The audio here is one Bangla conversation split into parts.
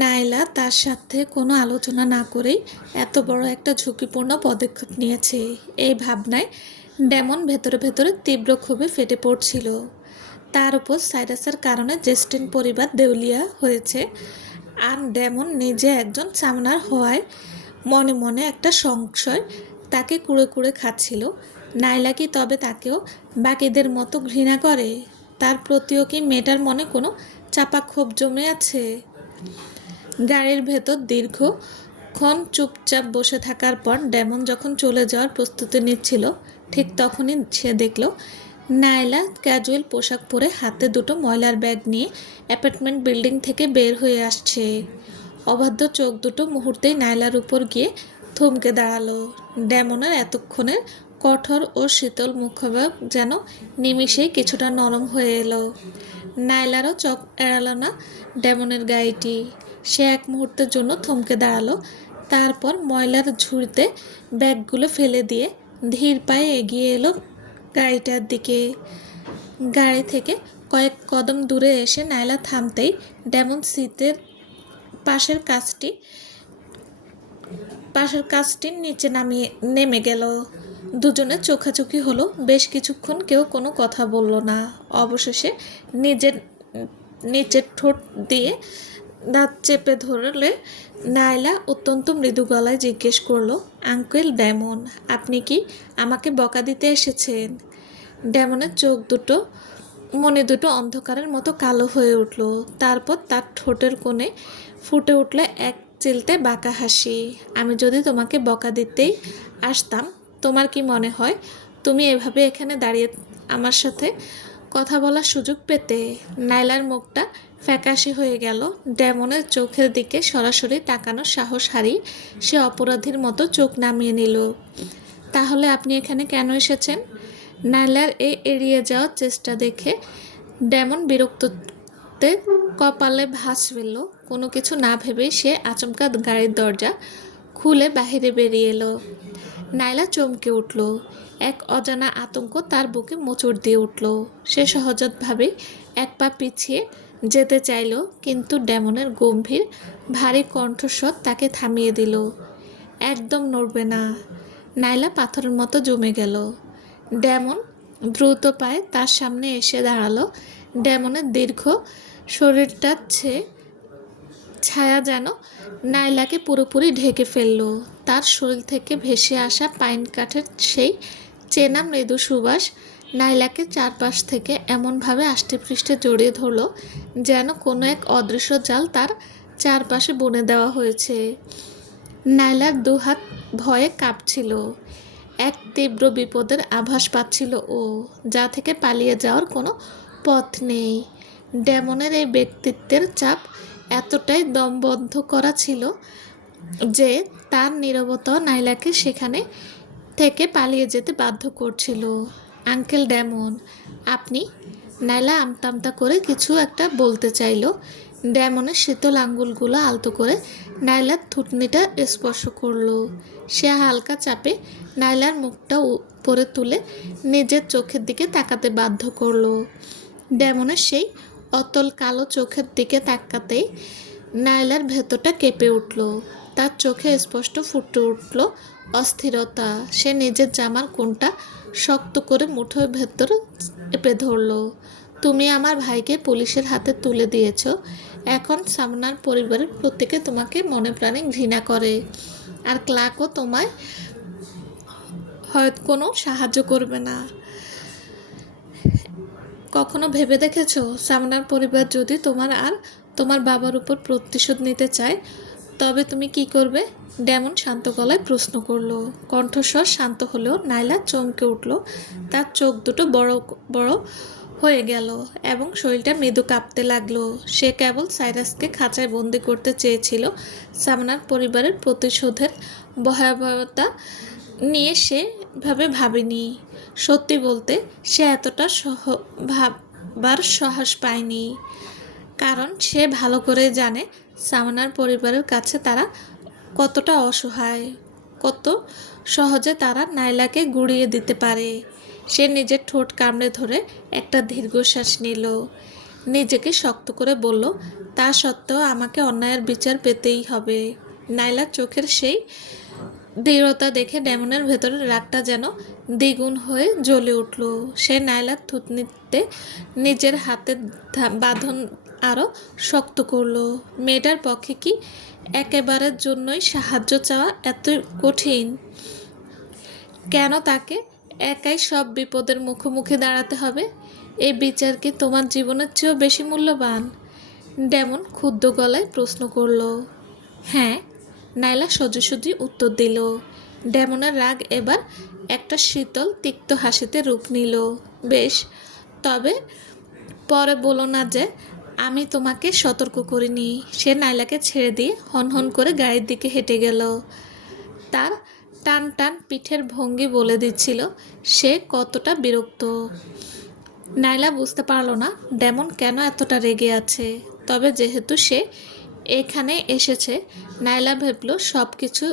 নাইলা তার সাথে কোনো আলোচনা না করেই এত বড় একটা ঝুঁকিপূর্ণ পদক্ষেপ নিয়েছে, এই ভাবনায় ডেমন ভেতরে ভেতরে তীব্র ক্ষোভে ফেটে পড়ছিল। তার উপর সাইরাসের কারণে জেস্টিন পরিবার দেউলিয়া হয়েছে, আর ডেমন নিজে একজন সামনার হওয়ায় মনে মনে একটা সংশয় তাকে কুড়ে কুড়ে খাচ্ছিল। নাইলা কি তবে তাকেও বাকিদের মতো ঘৃণা করে? তার প্রতিও কি মেয়েটার মনে কোনো চাপা ক্ষোভ জমে আছে? গাড়ির ভেতর দীর্ঘক্ষণ চুপচাপ বসে থাকার পর ডেমন যখন চলে যাওয়ার প্রস্তুতি নিচ্ছিল, ঠিক তখনই সে দেখল নাইলা ক্যাজুয়াল পোশাক পরে হাতে দুটো ময়লার ব্যাগ নিয়ে অ্যাপার্টমেন্ট বিল্ডিং থেকে বের হয়ে আসছে। অবাধ্য চোখ দুটো মুহূর্তেই নাইলার উপর গিয়ে থমকে দাঁড়ালো। ডেমনের এতক্ষণের কঠোর ও শীতল মুখভাব যেন নিমিষেই কিছুটা নরম হয়ে এলো। নাইলারও চোখ এড়ালো না ডেমনের গাড়িটি। সে এক মুহূর্তের জন্য থমকে দাঁড়ালো, তারপর ময়লার ঝুড়িতে ব্যাগগুলো ফেলে দিয়ে ধীর পায়ে এগিয়ে এলো গাড়িটার দিকে। গাড়ি থেকে কয়েক কদম দূরে এসে নাইলা থামতেই ডেমন সিটের পাশের কাজটির নিচে নেমে গেল। দুজনের চোখাচোখি হলো। বেশ কিছুক্ষণ কেউ কোনো কথা বলল না। অবশেষে নিজের নিচের ঠোঁট দিয়ে দাঁত চেপে ধরলে নাইলা অত্যন্ত মৃদু গলায় জিজ্ঞেস করলো, আঙ্কেল ডেমন, আপনি কি আমাকে বকা দিতে এসেছেন? ডেমনের চোখ দুটো মনে দুটো অন্ধকারের মতো কালো হয়ে উঠল। তারপর তার ঠোঁটের কোণে ফুটে উঠল এক চিলতে বাঁকা হাসি। আমি যদি তোমাকে বকা দিতেই আসতাম, তোমার কি মনে হয় তুমি এভাবে এখানে দাঁড়িয়ে আমার সাথে কথা বলার সুযোগ পেতে? নাইলার মুখটা ফ্যাকাশে হয়ে গেল। ডেমনের চোখের দিকে সরাসরি তাকানোর সাহস হারিয়ে সে অপরাধীর মতো চোখ নামিয়ে নিল। তাহলে আপনি এখানে কেন এসেছেন? নাইলার এই এড়িয়ে যাওয়ার চেষ্টা দেখে ডেমন বিরক্ততে কপালে ভাঁজ ফেলল। কোনো কিছু না ভেবেই সে আচমকা গাড়ির দরজা খুলে বাহিরে বেরিয়ে এলো। নাইলা চমকে উঠল। এক অজানা আতঙ্ক তার বুকে মোচড় দিয়ে উঠল। সে সহজাতভাবেই এক পা পিছিয়ে যেতে চাইল, কিন্তু ডেমনের গম্ভীর ভারী কণ্ঠস্বর তাকে থামিয়ে দিল। একদম নড়বে না। নাইলা পাথরের মতো জমে গেল। ডেমন দ্রুত পায়ে তার সামনে এসে দাঁড়ালো। ডেমনের দীর্ঘ শরীরটার ছায়া যেন নাইলাকে পুরোপুরি ঢেকে ফেলল। তার শরীর থেকে ভেসে আসা পাইন কাঠের সেই চেনা মৃদু সুবাস নাইলাকে চারপাশ থেকে এমনভাবে আষ্টেপৃষ্ঠে জড়িয়ে ধরল যেন কোনো এক অদৃশ্য জাল তার চারপাশে বুনে দেওয়া হয়েছে। নাইলার দুহাত ভয়ে কাঁপছিল। এক তীব্র বিপদের আভাস পাচ্ছিল ও, যা থেকে পালিয়ে যাওয়ার কোনো পথ নেই। ডেমনের এই ব্যক্তিত্বের চাপ এতটাই দমবন্ধ করা ছিল যে তার নীরবতা নাইলাকে সেখানে থেকে পালিয়ে যেতে বাধ্য করছিল। আঙ্কেল ডেমন, আপনি? নাইলা আমতা আমতা করে কিছু একটা বলতে চাইল। ডেমনের শীতল আঙ্গুলগুলো আলতো করে নাইলার থুতনিটা স্পর্শ করলো। সে হালকা চাপে নাইলার মুখটা উপরে তুলে নিজের চোখের দিকে তাকাতে বাধ্য করলো। ডেমনের সেই অতল কালো চোখের দিকে তাকাতেই নাইলার ভেতরটা কেঁপে উঠল। তার চোখে স্পষ্ট ফুটে উঠল অস্থিরতা। সে নিজের জামার কোণটা শক্ত করে মুঠোর ভেতর চেপে ধরল। তুমি আমার ভাইকে পুলিশের হাতে তুলে দিয়েছ। এখন সামনার পরিবারের প্রত্যেকে তোমাকে মনে প্রাণে ঘৃণা করে, আর ক্লার্কও তোমায় হয়তো কোনো সাহায্য করবে না। কখনো ভেবে দেখেছো সামনার পরিবার যদি তোমার আর তোমার বাবার উপর প্রতিশোধ নিতে চায়, তবে তুমি কি করবে? ডেমন শান্ত গলায় প্রশ্ন করল। কণ্ঠস্বর শান্ত হলেও নাইলা চমকে উঠল। তার চোখ দুটো বড় বড় হয়ে গেল এবং শরীরটা মৃদু কাঁপতে লাগলো। সে কেবল সাইরাসকে খাঁচায় বন্দি করতে চেয়েছিল। সামনার পরিবারের প্রতিশোধের ভয়াবহতা নিয়ে সে ভাবেনি। সত্যি বলতে সে এতটা ভাববার সাহস পায়নি, কারণ সে ভালো করে জানে সামনার পরিবারের কাছে তারা কতটা অসহায়, কত সহজে তারা নাইলাকে গুঁড়িয়ে দিতে পারে। সে নিজের ঠোঁট কামড়ে ধরে একটা দীর্ঘশ্বাস নিল। নিজেকে শক্ত করে বলল, তা সত্ত্বেও আমাকে অন্যায়ের বিচার পেতেই হবে। নাইলার চোখের সেই দৃঢ়তা দেখে ডেমনের ভেতরের রাগটা যেন দ্বিগুণ হয়ে জ্বলে উঠল। সে নাইলার থুতনিতে নিজের হাতের বাঁধন আরও শক্ত করলো। মেয়েটার পক্ষে কি একেবারের জন্যই সাহায্য চাওয়া এত কঠিন? কেন তাকে একাই সব বিপদের মুখোমুখি দাঁড়াতে হবে? এই বিচার কি তোমার জীবনের চেয়েও বেশি মূল্যবান? ডেমন ক্ষুব্ধ গলায় প্রশ্ন করল। হ্যাঁ, নাইলা সোজাসুজি উত্তর দিল। ডেমনের রাগ এবার একটা শীতল তিক্ত হাসিতে রূপ নিল। বেশ, তবে পরে বলো না যে আমি তোমাকে সতর্ক করিনি। সে নাইলাকে ছেড়ে দিয়ে হনহন করে গাড়ির দিকে হেঁটে গেল। তার টান টান পিঠের ভঙ্গি বলে দিচ্ছিল সে কতটা বিরক্ত। নাইলা বুঝতে পারল না ডেমন কেন এতটা রেগে আছে। তবে যেহেতু সে এখানে এসেছে, নাইলা ভাবল সব কিছু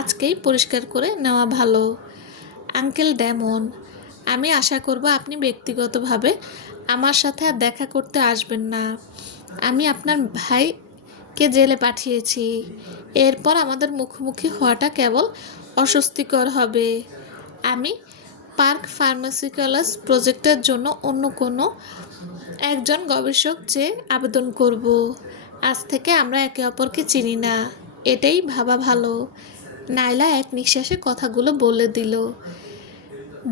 আজকেই পরিষ্কার করে নেওয়া ভালো। আঙ্কেল ডেমন, আমি আশা করব আপনি ব্যক্তিগতভাবে আমার সাথে আর দেখা করতে আসবেন না। আমি আপনার ভাইকে জেলে পাঠিয়েছি। এরপর আমাদের মুখোমুখি হওয়াটা কেবল অস্বস্তিকর হবে। আমি পার্ক ফার্মাসিউটিক্যালস প্রজেক্টের জন্য অন্য কোনো একজন গবেষক চেয়ে আবেদন করব। আজ থেকে আমরা একে অপরকে চিনি না, এটাই ভাবা ভালো। নাইলা এক নিঃশ্বাসে কথাগুলো বলে দিল।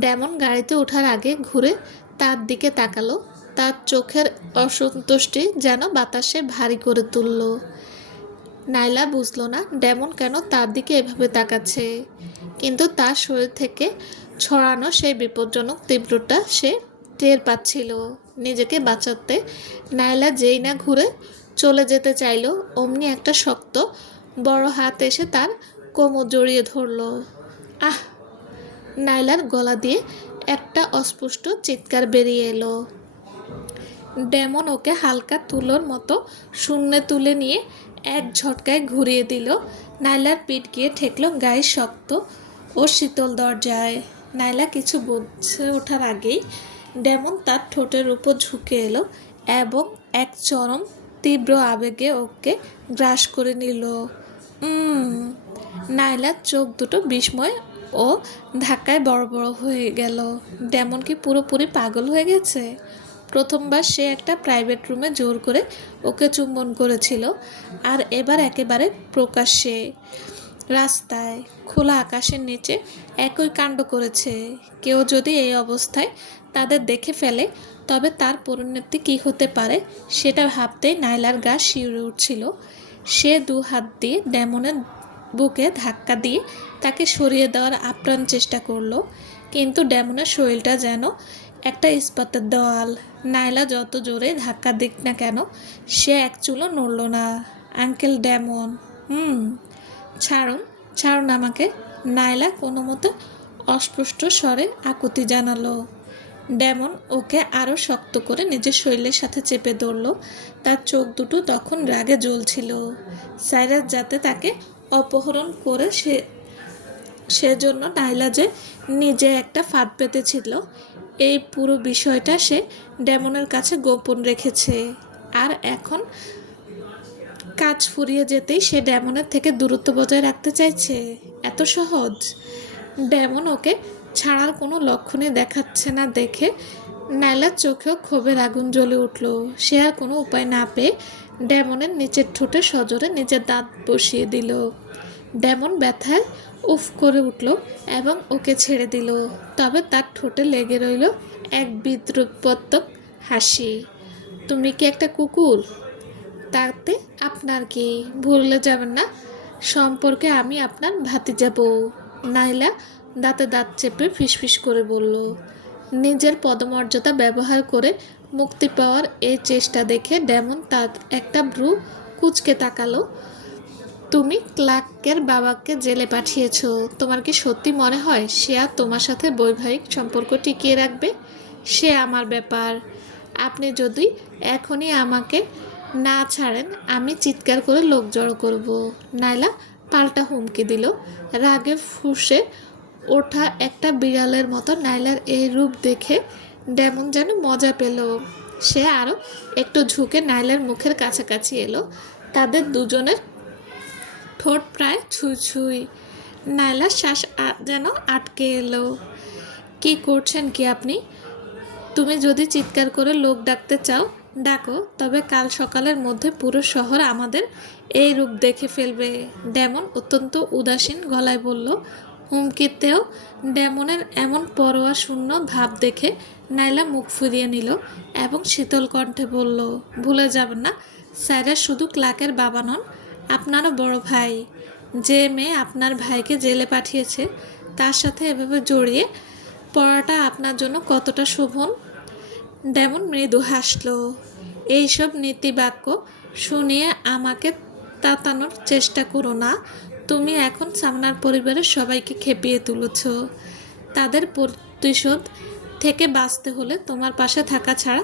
ডেমন গাড়িতে ওঠার আগে ঘুরে তার দিকে তাকালো। তার চোখের অসন্তুষ্টি যেন বাতাসে ভারী করে তুলল। নাইলা বুঝল না ডেমন কেন তার দিকে এভাবে তাকাচ্ছে, কিন্তু তার শরীর থেকে ছড়ানো সেই বিপজ্জনক তীব্রতা সে টের পাচ্ছিল। নিজেকে বাঁচাতে নাইলা যেই না ঘুরে চলে যেতে চাইল, অমনি একটা শক্ত বড় হাত এসে তার কোমর জড়িয়ে ধরল। আহ! নাইলার গলা দিয়ে একটা অস্পষ্ট চিৎকার বেরিয়ে এলো। ডেমন ওকে হালকা তুলোর মতো শূন্যে তুলে নিয়ে এক ঝটকায় ঘুরিয়ে দিল। নাইলার পিঠ গিয়ে ঠেকল গায়ের শক্ত ও শীতল দরজায়। নাইলা কিছু বুঝে ওঠার আগেই ডেমন তার ঠোঁটের উপর ঝুঁকে এলো এবং এক চরম তীব্র আবেগে ওকে গ্রাস করে নিল। নাইলার চোখ দুটো বিস্ময় ও ধাক্কায় বড় বড় হয়ে গেল। ডেমন কি পুরোপুরি পাগল হয়ে গেছে? প্রথমবার সে একটা প্রাইভেট রুমে জোর করে ওকে চুম্বন করেছিল, আর এবার একেবারে প্রকাশ্যে রাস্তায় খোলা আকাশের নিচে একই কাণ্ড করেছে। কেউ যদি এই অবস্থায় তাদের দেখে ফেলে তবে তার পরিণতি কী হতে পারে সেটা ভাবতেই নাইলার গা শিউরে উঠছিল। সে দু হাত দিয়ে ডেমনের বুকে ধাক্কা দিয়ে তাকে সরিয়ে দেওয়ার আপ্রাণ চেষ্টা করলো, কিন্তু ডেমনের শরীরটা যেন একটা ইস্পাতের দেওয়াল। নাইলা যত জোরে ধাক্কা দিক না কেন সে এক চুলও নড়ল না। আঙ্কেল ডেমন, ছাড়ুন ছাড়ুন আমাকে। নাইলা কোনো মতে অস্পষ্ট স্বরে আকুতি জানালো। ডেমন ওকে আরও শক্ত করে নিজের শরীরের সাথে চেপে ধরল। তার চোখ দুটো তখন রাগে জ্বলছিল। সাইরাস যাতে তাকে অপহরণ করে সেজন্য নাইলা যে নিজে একটা ফাঁদ পেতেছিল, এই পুরো বিষয়টা সে ডেমনের কাছে গোপন রেখেছে। আর এখন কাজ ফুরিয়ে যেতেই সে ডেমনের থেকে দূরত্ব বজায় রাখতে চাইছে। এত সহজ? ডেমন ওকে ছাড়ার কোনো লক্ষণই দেখাচ্ছে না দেখে নাইলার চোখেও ক্ষোভের আগুন জ্বলে উঠল। সে আর কোনো উপায় না পেয়ে ডেমনের নিচের ঠোঁটে সজোরে নিজের দাঁত বসিয়ে দিল। ডেমন ব্যথায় উফ করে উঠল এবং ওকে ছেড়ে দিল। তবে তার ঠোঁটে লেগে রইল এক বিদ্রুপাত্মক হাসি। তুমি কি একটা কুকুর? তাতে আপনার কি? ভুলে যাবেন না সম্পর্কে আমি আপনার ভাতিজা বউ। নাইলা দাঁতে দাঁত চেপে ফিসফিস করে বলল। নিজের পদমর্যাদা ব্যবহার করে মুক্তি পাওয়ার এই চেষ্টা দেখে ডেমন তার একটা ভ্রু কুঁচকে তাকালো। তুমি ক্লার্কের বাবাকে জেলে পাঠিয়েছ। তোমার কি সত্যি মনে হয় সে আর তোমার সাথে বৈবাহিক সম্পর্ক টিকিয়ে রাখবে? সে আমার ব্যাপার। আপনি যদি এখনই আমাকে না ছাড়েন আমি চিৎকার করে লোক জড়ো করব। নাইলা পাল্টা হুমকি দিল। রাগে ফুঁসে ওঠা একটা বিড়ালের মতো নাইলার এই রূপ দেখে ডেমন যেন মজা পেল। সে আরও একটু ঝুঁকে নাইলার মুখের কাছাকাছি এলো। তাদের দুজনের ঠোঁট প্রায় ছুঁই ছুঁই। নাইলার শ্বাস যেন আটকে এলো। কি করছেন কি আপনি? তুমি যদি চিৎকার করে লোক ডাকতে চাও ডাকো, তবে কাল সকালের মধ্যে পুরো শহর আমাদের এই রূপ দেখে ফেলবে। ডেমন অত্যন্ত উদাসীন গলায় বলল। হুমকিতেও ডেমনের এমন পরোয়া শূন্য ভাব দেখে নাইলা মুখ ফিরিয়ে নিল এবং শীতল কণ্ঠে বলল, ভুলে যাবেন না, সাইরাস শুধু ক্লার্কের বাবা নন, আপনারও বড় ভাই। যে মেয়ে আপনার ভাইকে জেলে পাঠিয়েছে তার সাথে এভাবে জড়িয়ে পড়াটা আপনার জন্য কতটা শোভন। ডেমন মৃদু হাসল। এইসব নীতিবাক্য শুনিয়ে আমাকে তাতানোর চেষ্টা করো না। তুমি এখন সামনার পরিবারের সবাইকে খেপিয়ে তুলেছ। তাদের প্রতিশোধ থেকে বাঁচতে হলে তোমার পাশে থাকা ছাড়া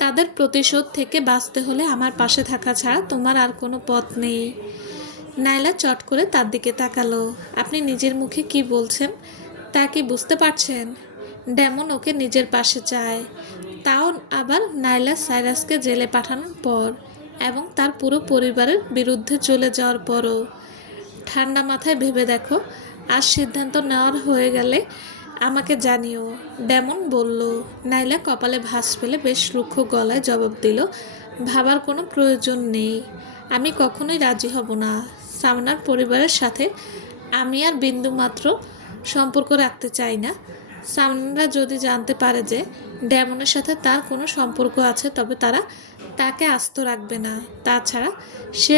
তাদের প্রতিশোধ থেকে বাঁচতে হলে আমার পাশে থাকা ছাড়া তোমার আর কোনো পথ নেই। নাইলা চট করে তার দিকে তাকালো। আপনি নিজের মুখে কি বলছেন তা কি বুঝতে পারছেন? ডেমন ওকে নিজের পাশে চায়, তাও আবার নাইলা সাইরাসকে জেলে পাঠানোর পর এবং তার পুরো পরিবারের বিরুদ্ধে চলে যাওয়ার পরও। ঠান্ডা মাথায় ভেবে দেখো, আজ সিদ্ধান্ত নেওয়ার হয়ে গেলে আমাকে জানিও, ডেমন বলল। নাইলা কপালে ভাঁজ ফেলে বেশ রুক্ষ গলায় জবাব দিল, ভাবার কোনো প্রয়োজন নেই। আমি কখনোই রাজি হব না। সামনার পরিবারের সাথে আমি আর বিন্দুমাত্র সম্পর্ক রাখতে চাই না। সামনারা যদি জানতে পারে যে ডেমনের সাথে তার কোনো সম্পর্ক আছে, তবে তারা তাকে আস্ত রাখবে না। তাছাড়া সে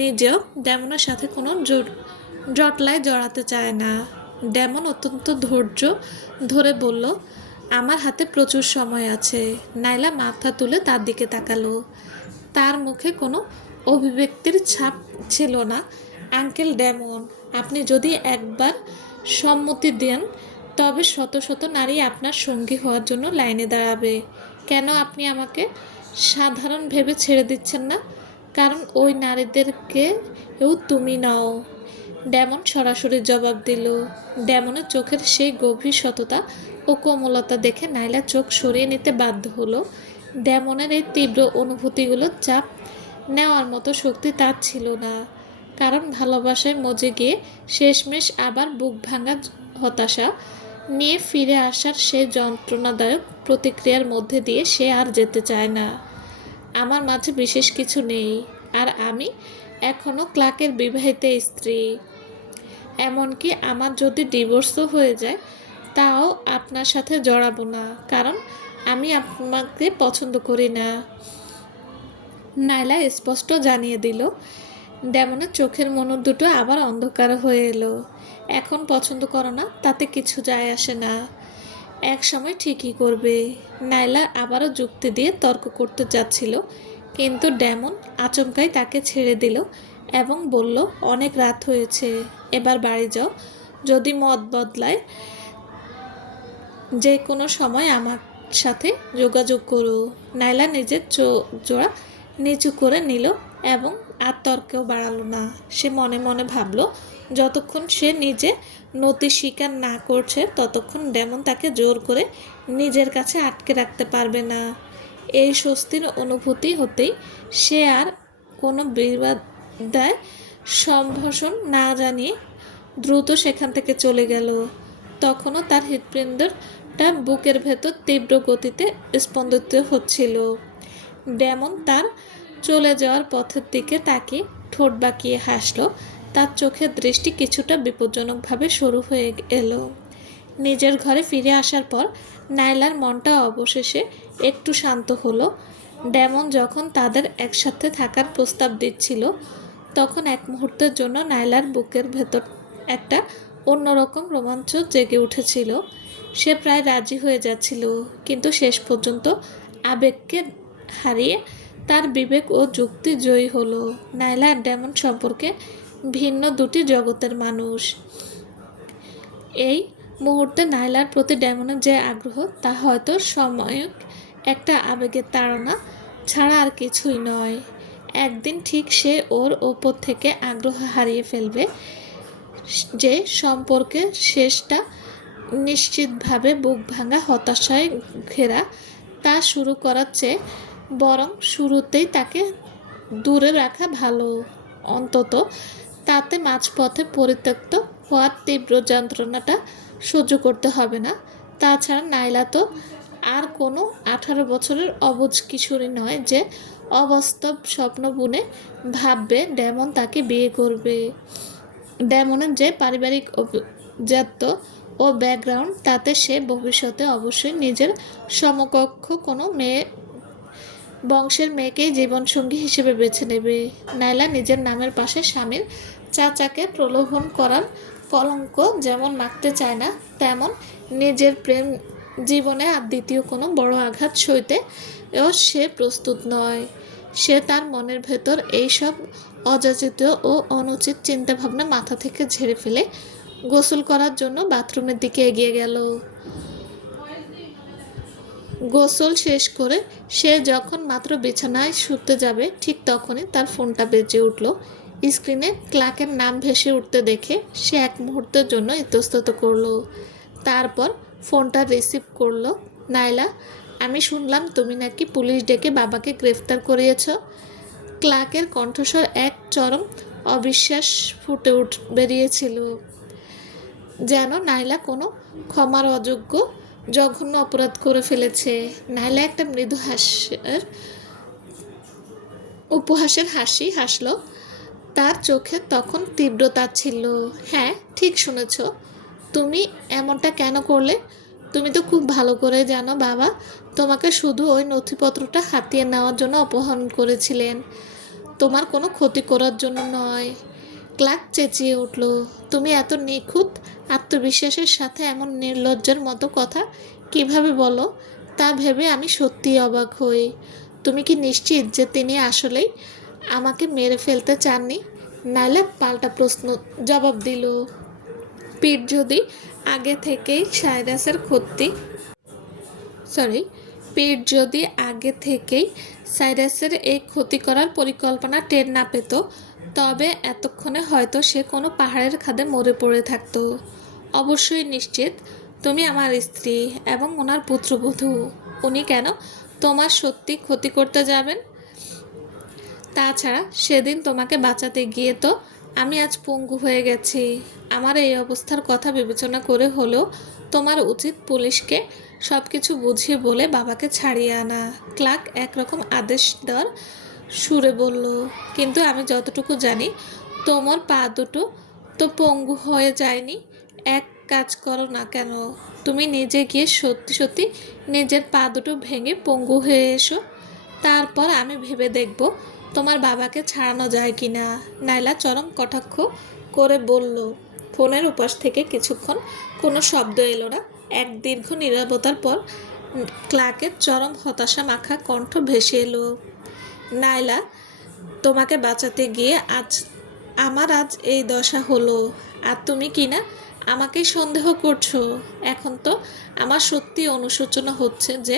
নিজেও ডেমনের সাথে কোনো জটলায় জড়াতে চায় না। ডেমন অত্যন্ত ধৈর্য ধরে বলল, আমার হাতে প্রচুর সময় আছে। নাইলা মাথা তুলে তার দিকে তাকালো। তার মুখে কোনো অভিব্যক্তির ছাপ ছিল না। আঙ্কেল ডেমন, আপনি যদি একবার সম্মতি দেন তবে শত শত নারী আপনার সঙ্গী হওয়ার জন্য লাইনে দাঁড়াবে। কেন আপনি আমাকে সাধারণ ভেবে ছেড়ে দিচ্ছেন না? কারণ ওই নারীদেরকেও তুমি নাও। ডেমন সরাসরি জবাব দিল। ডেমনের চোখের সেই গভীর সততা ও কোমলতা দেখে নাইলা চোখ সরিয়ে নিতে বাধ্য হলো। ডেমনের এই তীব্র অনুভূতিগুলো চাপ নেওয়ার মতো শক্তি তার ছিল না, কারণ ভালোবাসায় মজে গিয়ে শেষমেশ আবার বুক ভাঙা হতাশা নিয়ে ফিরে আসার সেই যন্ত্রণাদায়ক প্রতিক্রিয়ার মধ্যে দিয়ে সে আর যেতে চায় না। আমার মাঝে বিশেষ কিছু নেই, আর আমি এখনও ক্লার্কের বিবাহিত স্ত্রী। এমনকি আমার যদি ডিভোর্সও হয়ে যায় তাও আপনার সাথে জড়াবো না, কারণ আমি আপনাকে পছন্দ করি না। নাইলা স্পষ্ট জানিয়ে দিল। ডেমনের চোখের মনোর দুটো আবার অন্ধকার হয়ে এলো। এখন পছন্দ করো না তাতে কিছু যায় আসে না, এক সময় ঠিকই করবে। নাইলা আবারও যুক্তি দিয়ে তর্ক করতে যাচ্ছিল, কিন্তু ডেমন আচমকাই তাকে ছেড়ে দিল এবং বলল, অনেক রাত হয়েছে, এবার বাড়ি যাও। যদি মত বদলায় যে কোনো সময় আমার সাথে যোগাযোগ করো। নাইলা নিজের জোড়া নিচু করে নিল এবং আর তর্কেও বাড়ালো না। সে মনে মনে ভাবল, যতক্ষণ সে নিজে নতি স্বীকার না করছে ততক্ষণ ডেমন তাকে জোর করে নিজের কাছে আটকে রাখতে পারবে না। এই স্বস্তির অনুভূতি হতেই সে আর কোনো বিবাদায় সম্ভাষণ না জানিয়ে দ্রুত সেখান থেকে চলে গেল। তখনও তার হৃৎপিণ্ডটা বুকের ভেতর তীব্র গতিতে স্পন্দিত হচ্ছিল। ডেমন তার চলে যাওয়ার পথের দিকে তাকিয়ে ঠোঁট বাঁকিয়ে হাসল। তার চোখের দৃষ্টি কিছুটা বিপজ্জনকভাবে সরু হয়ে এলো। নিজের ঘরে ফিরে আসার পর নাইলার মনটা অবশেষে একটু শান্ত হলো। ডেমন যখন তাদের একসাথে থাকার প্রস্তাব দিচ্ছিল তখন এক মুহূর্তের জন্য নাইলার বুকের ভেতর একটা অন্যরকম রোমাঞ্চ জেগে উঠেছিল। সে প্রায় রাজি হয়ে যাচ্ছিল, কিন্তু শেষ পর্যন্ত আবেগকে হারিয়ে তার বিবেক ও যুক্তি জয়ী হলো। নাইলা আর ডেমন সম্পর্কে ভিন্ন দুটি জগতের মানুষ। এই মুহূর্তে নাইলার প্রতি ডেমনের যে আগ্রহ তা হয়তো সাময়িক একটা আবেগের তাড়না ছাড়া আর কিছুই নয়। একদিন ঠিক সে ওর ওপর থেকে আগ্রহ হারিয়ে ফেলবে, যে সম্পর্কে শেষটা নিশ্চিতভাবে বুক ভাঙা হতাশায় ঘেরা। তা শুরু করার চেয়ে বরং শুরুতেই তাকে দূরে রাখা ভালো। অন্তত তাতে মাঝপথে পরিত্যক্ত হওয়ার তীব্র যন্ত্রণাটা সহ্য করতে হবে না। তাছাড়া নাইলা তো আর কোনো 18 বছরের অবুঝ কিশোরী নয় যে অবাস্তব স্বপ্ন বুনে ভাববে ডেমন তাকে বিয়ে করবে। ডেমনের যে পারিবারিক অভিজাত্য ও ব্যাকগ্রাউন্ড, তাতে সে ভবিষ্যতে অবশ্যই নিজের সমকক্ষ কোনো বংশের মেয়েকেই জীবনসঙ্গী হিসেবে বেছে নেবে। নাইলা নিজের নামের পাশে স্বামীর চাচাকে প্রলোভন করার কলঙ্ক যেমন মাখতে চায় না, তেমন নিজের প্রেম জীবনে আর দ্বিতীয় কোনো বড় আঘাত সইতে সে প্রস্তুত নয়। সে তার মনের ভেতর এইসব অযাচিত ও অনুচিত চিন্তাভাবনা মাথা থেকে ঝেড়ে ফেলে গোসল করার জন্য বাথরুমের দিকে এগিয়ে গেল। গোসল শেষ করে সে যখন মাত্র বিছানায় শুতে যাবে, ঠিক তখনই তার ফোনটা বেজে উঠল। স্ক্রিনে ক্লার্কের নাম ভেসে উঠতে দেখে সে এক মুহূর্তের জন্য ইতস্তত করল। তারপর ফোনটা রিসিভ করলো। নাইলা, আমি শুনলাম তুমি নাকি পুলিশ ডেকে বাবাকে গ্রেফতার করিয়েছ। ক্লার্কের কণ্ঠস্বর এক চরম অবিশ্বাস ফুটে বেরিয়েছিল, যেন নাইলা কোনো ক্ষমার অযোগ্য জঘন্য অপরাধ করে ফেলেছে। নাইলা একটা মৃদু উপহাসের হাসি হাসল। তার চোখে তখন তীব্রতা ছিল। হ্যাঁ, ঠিক শুনেছ। তুমি এমনটা কেন করলে? তুমি তো খুব ভালো করে জানো বাবা তোমাকে শুধু ওই নথিপত্রটা হাতিয়ে নেওয়ার জন্য অপহরণ করেছিলেন, তোমার কোনো ক্ষতি করার জন্য নয়। ক্লার্ক চেঁচিয়ে উঠল, তুমি এত নিখুঁত আত্মবিশ্বাসের সাথে এমন নির্লজ্জের মতো কথা কিভাবে বলো? তা ভেবে আমি সত্যিই অবাক হই। তুমি কি নিশ্চিত যে তিনি আসলেই আমাকে মেরে ফেলতে চাননি? নাইলে পাল্টা প্রশ্ন জবাব দিল, পিট যদি আগে থেকেই সাইরাসের সাইরাসের এই ক্ষতি করার পরিকল্পনা টের না পেত, তবে এতক্ষণে হয়তো সে কোনো পাহাড়ের খাদে মরে পড়ে থাকতো। অবশ্যই নিশ্চিত তুমি আমার স্ত্রী এবং ওনার পুত্রবধূ। উনি কেন তোমার সত্যি ক্ষতি করতে যাবেন? তাছাড়া সেদিন তোমাকে বাঁচাতে গিয়ে তো আমি আজ পঙ্গু হয়ে গেছি। আমার এই অবস্থার কথা বিবেচনা করে হলেও তোমার উচিত পুলিশকে সব কিছু বুঝিয়ে বলে বাবাকে ছাড়িয়ে আনা। ক্লার্ক একরকম আদেশ দেওয়ার সুরে বলল, কিন্তু আমি যতটুকু জানি তোমার পা দুটো তো পঙ্গু হয়ে যায়নি। এক কাজ করো না কেন, তুমি নিজে গিয়ে সত্যি সত্যি নিজের পা দুটো ভেঙে পঙ্গু হয়ে এসো, তারপর আমি ভেবে দেখব তোমার বাবাকে ছাড়ানো যায় কি না। নাইলা চরম কটাক্ষ করে বলল। ফোনের উপাস থেকে কিছুক্ষণ কোনো শব্দ এলো না। এক দীর্ঘ নীরবতার পর ক্লার্কের চরম হতাশা মাখা কণ্ঠ ভেসে এলো, নাইলা, তোমাকে বাঁচাতে গিয়ে আমার এই দশা হলো, আর তুমি কি না আমাকেই সন্দেহ করছো? এখন তো আমার সত্যি অনুশোচনা হচ্ছে যে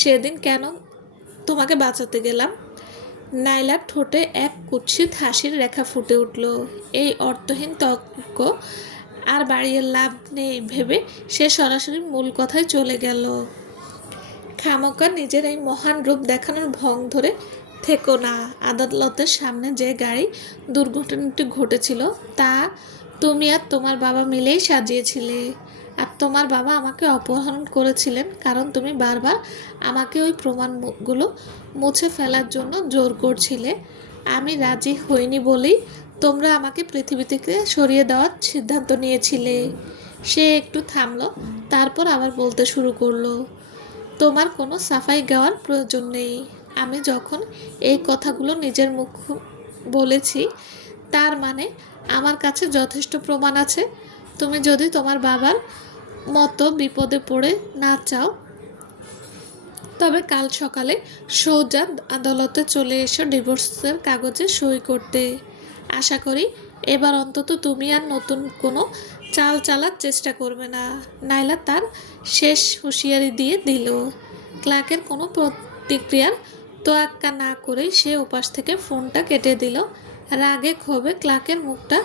সেদিন কেন তোমাকে বাঁচাতে গেলাম। নাইলার ঠোঁটে এক কুৎসিত হাসির রেখা ফুটে উঠল। এই অর্থহীন তর্ক আর বাড়িয়ে লাভ নেই ভেবে সে সরাসরি মূল কথায় চলে গেল। খামোকা নিজের এই মহান রূপ দেখানোর ভং ধরে থেকো না। আদালতের সামনে যে গাড়ি দুর্ঘটনাটি ঘটেছিল তা তুমি আর তোমার বাবা মিলেই সাজিয়েছিলে, আর তোমার বাবা আমাকে অপহরণ করেছিলেন কারণ তুমি বারবার আমাকে ওই প্রমাণগুলো মুছে ফেলার জন্য জোর করছিলে। আমি রাজি হইনি বলেই তোমরা আমাকে পৃথিবী থেকে সরিয়ে দেওয়ার সিদ্ধান্ত নিয়েছিলে। সে একটু থামলো, তারপর আবার বলতে শুরু করলো, তোমার কোনো সাফাই গাওয়ার প্রয়োজন নেই। আমি যখন এই কথাগুলো নিজের মুখ বলেছি, তার মানে আমার কাছে যথেষ্ট প্রমাণ আছে। তুমি যদি তোমার বাবার মতো বিপদে পড়ে না চাও, তবে কাল সকালে সোজা আদালতে চলে এসো ডিভোর্সের কাগজে সই করতে। আশা করি এবার অন্তত তুমি আর নতুন কোনো চাল চালার চেষ্টা করবে না। নাইলা তার শেষ হুঁশিয়ারি দিয়ে দিল। ক্লার্কের কোনো প্রতিক্রিয়ার তোয়াক্কা না করেই সে ওপাশ থেকে ফোনটা কেটে দিল। রাগে ক্ষোভে ক্লার্কের মুখটা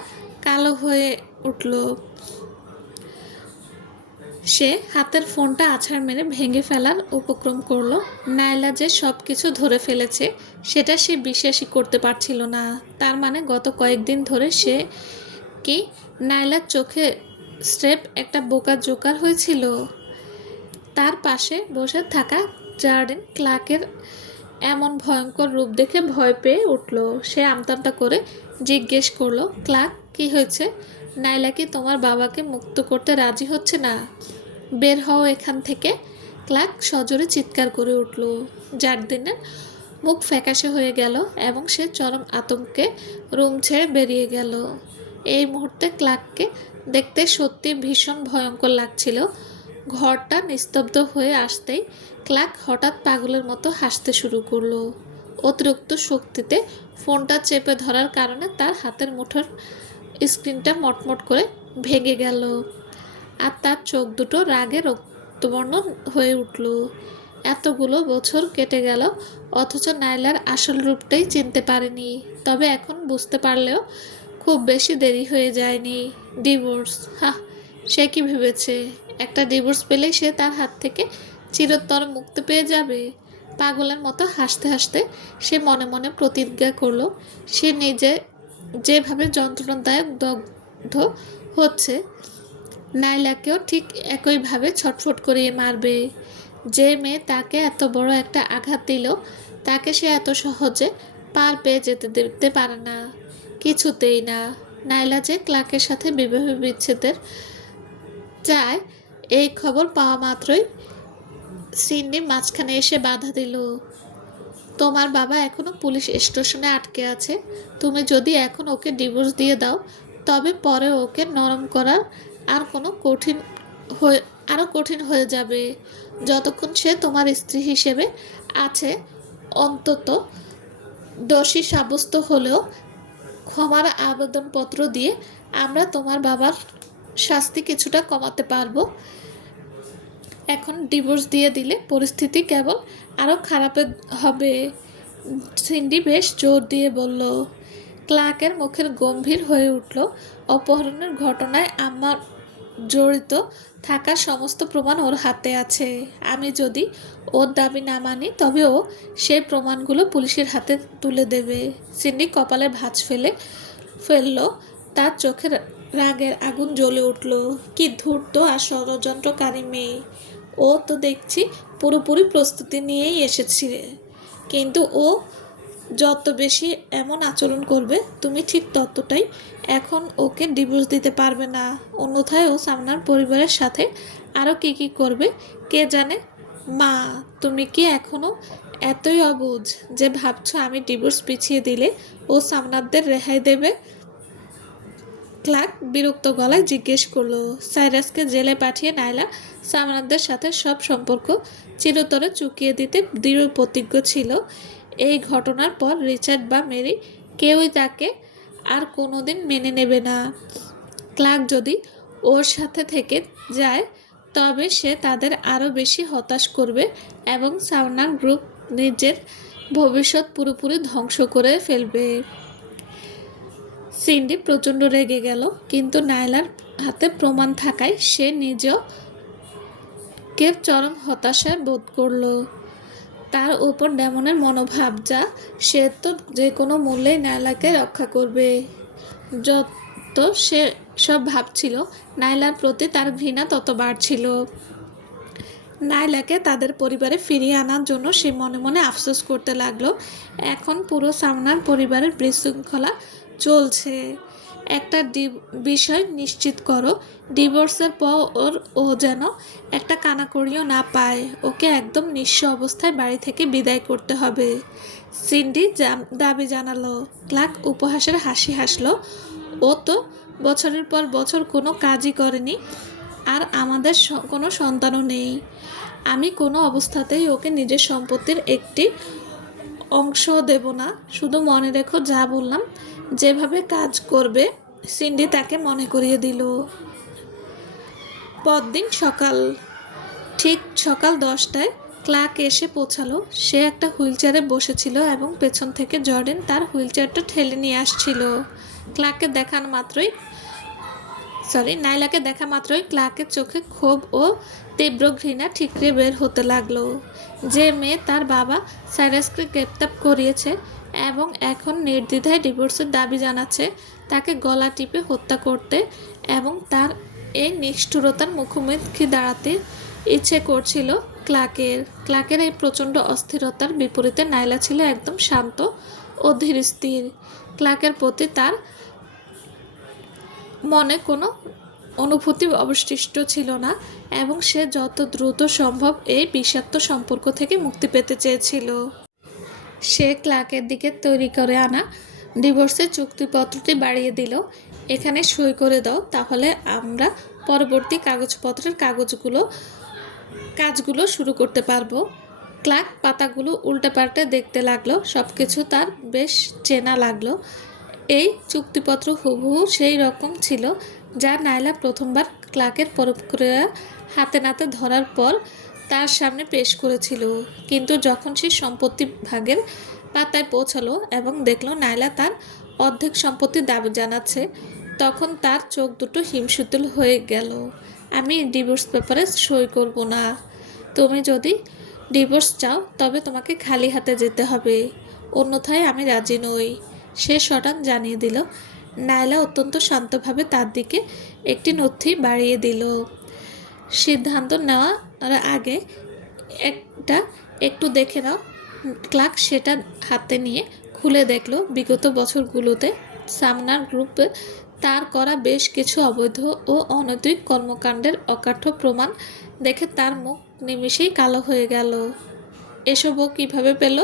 কালো হয়ে উঠল। সে হাতের ফোনটা আছাড় মেরে ভেঙে ফেলার উপক্রম করলো। নাইলা যে সব কিছু ধরে ফেলেছে সেটা সে বিশ্বাসই করতে পারছিল না। তার মানে গত কয়েকদিন ধরে সে কি নাইলার চোখে স্রেফ একটা বোকা জোকার হয়েছিল। তার পাশে বসে থাকা জার্ডিন ক্লার্কের এমন ভয়ঙ্কর রূপ দেখে ভয় পেয়ে উঠল। সে আমতা করে জিজ্ঞেস করলো, ক্লার্ক, কি হয়েছে? নাইলা কি তোমার বাবাকে মুক্ত করতে রাজি হচ্ছে না? বের হও এখান থেকে। ক্লার্ক সজোরে চিৎকার করে উঠল। জার্ডিনের মুখ ফ্যাকাশে হয়ে গেল এবং সে চরম আতঙ্কে রুম ছেড়ে বেরিয়ে গেল। এই মুহূর্তে ক্লার্ককে দেখতে সত্যি ভীষণ ভয়ঙ্কর লাগছিল। ঘরটা নিস্তব্ধ হয়ে আসতেই ক্লার্ক হঠাৎ পাগলের মতো হাসতে শুরু করলো। অতিরিক্ত শক্তিতে ফোনটা চেপে ধরার কারণে তার হাতের মুঠোর স্ক্রিনটা মটমট করে ভেঙে গেল আর তার চোখ দুটো রাগে রক্তবর্ণ হয়ে উঠল। এতগুলো বছর কেটে গেল অথচ নাইলার আসল রূপটাই চিনতে পারেনি। তবে এখন বুঝতে পারলেও খুব বেশি দেরি হয়ে যায়নি। ডিভোর্স, সে কি ভেবেছে একটা ডিভোর্স পেলেই সে তার হাত থেকে চিরতর মুক্তি পেয়ে যাবে? পাগলের মতো হাসতে হাসতে সে মনে মনে প্রতিজ্ঞা করলো, সে নিজে যেভাবে যন্ত্রণাদায়ক দগ্ধ হচ্ছে নাইলাকেও ঠিক একইভাবে ছটফট করিয়ে মারবে। যে মেয়ে তাকে এত বড় একটা আঘাত দিল তাকে সে এত সহজে পার পেয়ে যেতে দিতে পারে না, কিছুতেই না। নাইলা যে ক্লার্কের সাথে বিবাহ বিচ্ছেদের চায় এই খবর পাওয়া মাত্রই সিন্ডি মাঝখানে এসে বাধা দিল। তোমার বাবা এখনো পুলিশ স্টেশনে আটকে আছে। তুমি যদি এখন ওকে ডিভোর্স দিয়ে দাও তবে পরে ওকে নরম করার আরও কঠিন হয়ে যাবে। যতক্ষণ সে তোমার স্ত্রী হিসেবে আছে, অন্তত দোষী সাব্যস্ত হলেও ক্ষমার আবেদনপত্র দিয়ে আমরা তোমার বাবার শাস্তি কিছুটা কমাতে পারবো। এখন ডিভোর্স দিয়ে দিলে পরিস্থিতি কেবল আরও খারাপ হবে। সিন্ডি বেশ জোর দিয়ে বলল। ক্লার্কের মুখের গম্ভীর হয়ে উঠল। অপহরণের ঘটনায় আমার জড়িত থাকার সমস্ত প্রমাণ ওর হাতে আছে। আমি যদি ওর দাবি না মানি তবে ও সেই প্রমাণগুলো পুলিশের হাতে তুলে দেবে। সিন্ডি কপালে ভাঁজ ফেলল। তার চোখের রাগের আগুন জ্বলে উঠল। কি ধূর্ত আর ষড়যন্ত্রকারী মেয়ে! ও তো দেখছি পুরোপুরি প্রস্তুতি নিয়েই এসেছিল। কিন্তু ও যত বেশি এমন আচরণ করবে তুমি ঠিক ততটাই এখন ওকে ডিভোর্স দিতে পারবে না। অন্যথায় ও সামনার পরিবারের সাথে আরও কী করবে কে জানে। মা, তুমি কি এখনও এতই অবুঝ যে ভাবছো আমি ডিভোর্স পিছিয়ে দিলে ও সামনারদের রেহাই দেবে? ক্লার্ক বিরক্ত গলায় জিজ্ঞেস করলো। সাইরাসকে জেলে পাঠিয়ে নাইলা সামনারদের সাথে সব সম্পর্ক চিরতরে চুকিয়ে দিতে দৃঢ় প্রতিজ্ঞ ছিল। এই ঘটনার পর রিচার্ড বা মেরি কেউই তাকে আর কোনোদিন মেনে নেবে না। ক্লার্ক যদি ওর সাথে থেকে যায় তবে সে তাদের আরও বেশি হতাশ করবে এবং সামনার গ্রুপ নিজের ভবিষ্যৎ পুরোপুরি ধ্বংস করে ফেলবে। সিন্ডি প্রচণ্ড রেগে গেল, কিন্তু নাইলার হাতে প্রমাণ থাকায় সে নিজেও চরম হতাশায় বোধ করল। তার উপর ডেমনের মনোভাব যা, সে তো যে কোনো মূল্যেই নাইলাকে রক্ষা করবে। যত সে সব ভাবছিল নাইলার প্রতি তার ঘৃণা তত বাড়ছিল। নাইলাকে তাদের পরিবারে ফিরিয়ে আনার জন্য সে মনে মনে আফসোস করতে লাগলো। এখন পুরো সামনার পরিবারের বিশৃঙ্খলা চলছে। একটা বিষয় নিশ্চিত করো, ডিভোর্সের পর ও যেন একটা কানাকড়িও না পায়। ওকে একদম নিঃস্ব অবস্থায় বাড়ি থেকে বিদায় করতে হবে। সিন্ডি দাবি জানালো। ক্লার্ক উপহাসের হাসি হাসলো। ও তো বছরের পর বছর কোনো কাজই করেনি, আর আমাদের কোনো সন্তানও নেই। আমি কোনো অবস্থাতেই ওকে নিজের সম্পত্তির একটি অংশ দেব না। শুধু মনে রেখো যা বললাম, যেভাবে কাজ করবে। সিন্ডি তাকে মনে করিয়ে দিল। পরদিন ঠিক সকাল 10টায় ক্লার্ক এসে পৌঁছালো। সে একটা হুইলচেয়ারে বসেছিল এবং পেছন থেকে জর্ডেন তার হুইলচেয়ারটা ঠেলে নিয়ে আসছিল। ক্লার্ককে দেখার মাত্রই নাইলাকে দেখা মাত্রই ক্লার্কের চোখে ক্ষোভ ও তীব্র ঘৃণা ঠিকরে বের হতে লাগলো। যে মেয়ে তার বাবা সাইরাসকে গ্রেপ্তার করিয়েছে এবং এখন নির্দ্বিধায় ডিভোর্সের দাবি জানাচ্ছে, তাকে গলা টিপে হত্যা করতে এবং তার এই নিষ্ঠুরতার মুখোমুখি দাঁড়াতে ইচ্ছে করছিল ক্লার্কের এই প্রচণ্ড অস্থিরতার বিপরীতে নাইলা ছিল একদম শান্ত ও ধীরস্থির। ক্লার্কের প্রতি তার মনে কোনো অনুভূতি অবশিষ্ট ছিল না এবং সে যত দ্রুত সম্ভব এই বিষাক্ত সম্পর্ক থেকে মুক্তি পেতে চেয়েছিল। সে ক্লার্কের দিকে তৈরি করে আনা ডিভোর্সের চুক্তিপত্রটি বাড়িয়ে দিল। এখানে সই করে দাও, তাহলে আমরা পরবর্তী কাগজপত্রের কাজগুলো শুরু করতে পারবো। ক্লার্ক পাতাগুলো উল্টে পাল্টে দেখতে লাগলো। সব কিছু তার বেশ চেনা লাগলো। এই চুক্তিপত্র হুবহু সেই রকম ছিল যা নাইলা প্রথমবার ক্লার্কের প্রক্রিয়া হাতে নাতে ধরার পর তার সামনে পেশ করেছিল। কিন্তু যখন সে সম্পত্তি ভাগের পাতায় পৌঁছালো এবং দেখলো নাইলা তার অর্ধেক সম্পত্তির দাবি জানাচ্ছে, তখন তার চোখ দুটো হিমশীতল হয়ে গেল। আমি ডিভোর্স পেপারে সই করব না। তুমি যদি ডিভোর্স চাও তবে তোমাকে খালি হাতে যেতে হবে, অন্যথায় আমি রাজি নই, সে সটান জানিয়ে দিল। নাইলা অত্যন্ত শান্তভাবে তার দিকে একটি নথি বাড়িয়ে দিল। সিদ্ধান্ত নেওয়ার আগে একটু দেখে নাও। ক্লার্ক সেটা হাতে নিয়ে খুলে দেখলো বিগত বছরগুলোতে সামনার গ্রুপে তার করা বেশ কিছু অবৈধ ও অনৈতিক কর্মকাণ্ডের অকাঠ্য প্রমাণ দেখে তার মুখ নিমিষেই কালো হয়ে গেল। এসবও কিভাবে পেল?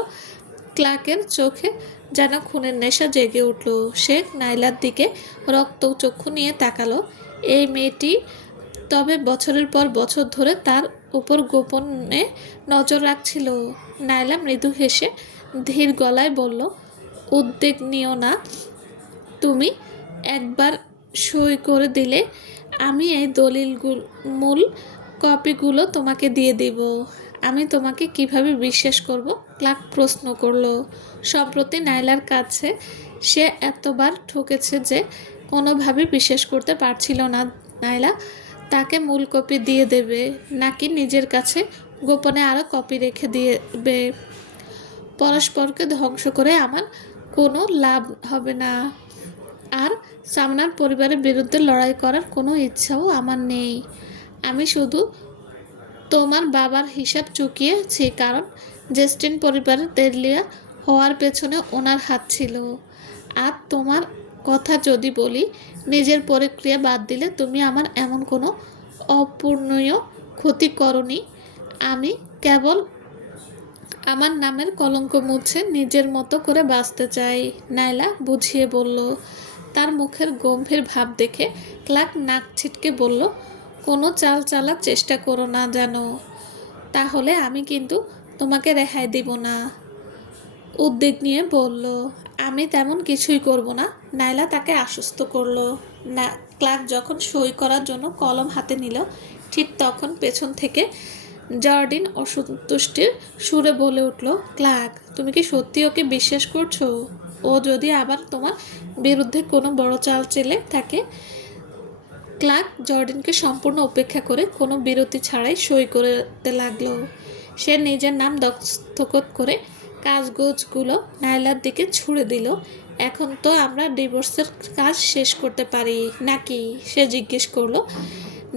ক্লার্কের চোখে যেন খুনের নেশা জেগে উঠল। সে নাইলার দিকে রক্ত চক্ষু নিয়ে তাকালো। এই মেয়েটি তবে বছরের পর বছর ধরে তার উপর গোপনে নজর রাখছিল। নাইলা মৃদু হেসে ধীর গলায় বলল, উদ্বেগ নিও না, তুমি একবার সই করে দিলে আমি এই মূল কপিগুলো তোমাকে দিয়ে দিব। আমি তোমাকে কিভাবে বিশ্বাস করব? ক্লার্ক প্রশ্ন করল। সম্প্রতি নাইলার কাছে সে এতবার ঠকেছে যে কোনোভাবে বিশ্বাস করতে পারছিল না নাইলা তাকে মূল কপি দিয়ে দেবে নাকি নিজের কাছে গোপনে আরও কপি রেখে দেবে। পরস্পরকে ধ্বংস করে আমার কোনো লাভ হবে না, আর সামনার পরিবারের বিরুদ্ধে লড়াই করার কোনো ইচ্ছাও আমার নেই। আমি শুধু তোমার বাবার হিসাব চুকিয়েছি, কারণ জেস্টিন পরিবারের দেলিয়া হওয়ার পেছনে ওনার হাত ছিল। আর তোমার কথা যদি বলি, নিজের প্রক্রিয়া বাদ দিলে তুমি আমার এমন কোনো অপূর্ণীয় ক্ষতি করনি। আমি কেবল আমার নামের কলঙ্ক মুছে নিজের মতো করে বাঁচতে চাই, নাইলা বুঝিয়ে বলল। তার মুখের গম্ভীর ভাব দেখে ক্লার্ক নাক ছিটকে বলল, কোনো চাল চালার চেষ্টা করো না জানো, তাহলে আমি কিন্তু তোমাকে রেহাই দিব না। উদ্বেগ নিয়ে বলল, আমি তেমন কিছুই করব না। নাইলা তাকে আশ্বস্ত করল। না, ক্লার্ক যখন সই করার জন্য কলম হাতে নিল, ঠিক তখন পেছন থেকে জর্ডিন অসন্তুষ্টির সুরে বলে উঠল, ক্লার্ক, তুমি কি সত্যি ওকে বিশ্বাস করছো? ও যদি আবার তোমার বিরুদ্ধে কোনো বড় চাল চেলে থাকে? ক্লার্ক জর্ডিনকে সম্পূর্ণ উপেক্ষা করে কোনো বিরতি ছাড়াই সই করতে লাগলো। সে নিজের নাম দস্তখত করে কাগজগুলো নাইলার দিকে ছুঁড়ে দিল। এখন তো আমরা ডিভোর্সের কাজ শেষ করতে পারি নাকি? সে জিজ্ঞেস করলো।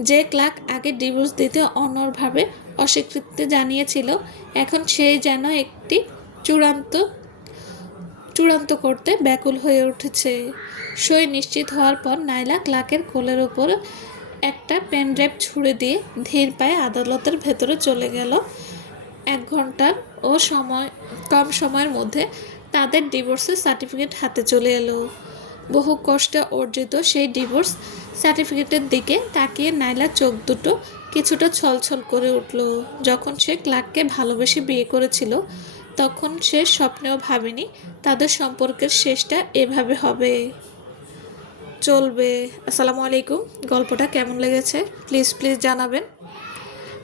যে ক্লার্ক আগে ডিভোর্স দিতে অনড়ভাবে অস্বীকৃতি জানিয়েছিল, এখন সেই যেন একটি চূড়ান্ত করতে ব্যাকুল হয়ে উঠেছে। সই নিশ্চিত হওয়ার পর নাইলা ক্লার্কের কোলের ওপর একটা পেনড্রাইভ ছুঁড়ে দিয়ে ধীর পায়ে আদালতের ভেতরে চলে গেল। 1 ঘন্টার কম সময়ের মধ্যে তাদের ডিভোর্সের সার্টিফিকেট হাতে চলে এলো। বহু কষ্টে অর্জিত সেই ডিভোর্স সার্টিফিকেটের দিকে তাকিয়ে নাইলার চোখ দুটো কিছুটা ছলছল করে উঠল। যখন সে ক্লার্ককে ভালোবেসে বিয়ে করেছিল, তখন সে স্বপ্নেও ভাবেনি তাদের সম্পর্কের শেষটা এভাবে হবে। চলবে। আসসালামু আলাইকুম। গল্পটা কেমন লেগেছে প্লিজ জানাবেন।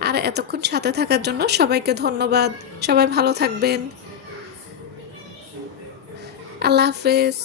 আর এতক্ষণ সাথে থাকার জন্য সবাইকে ধন্যবাদ। সবাই ভালো থাকবেন। আল্লাহ হাফেজ।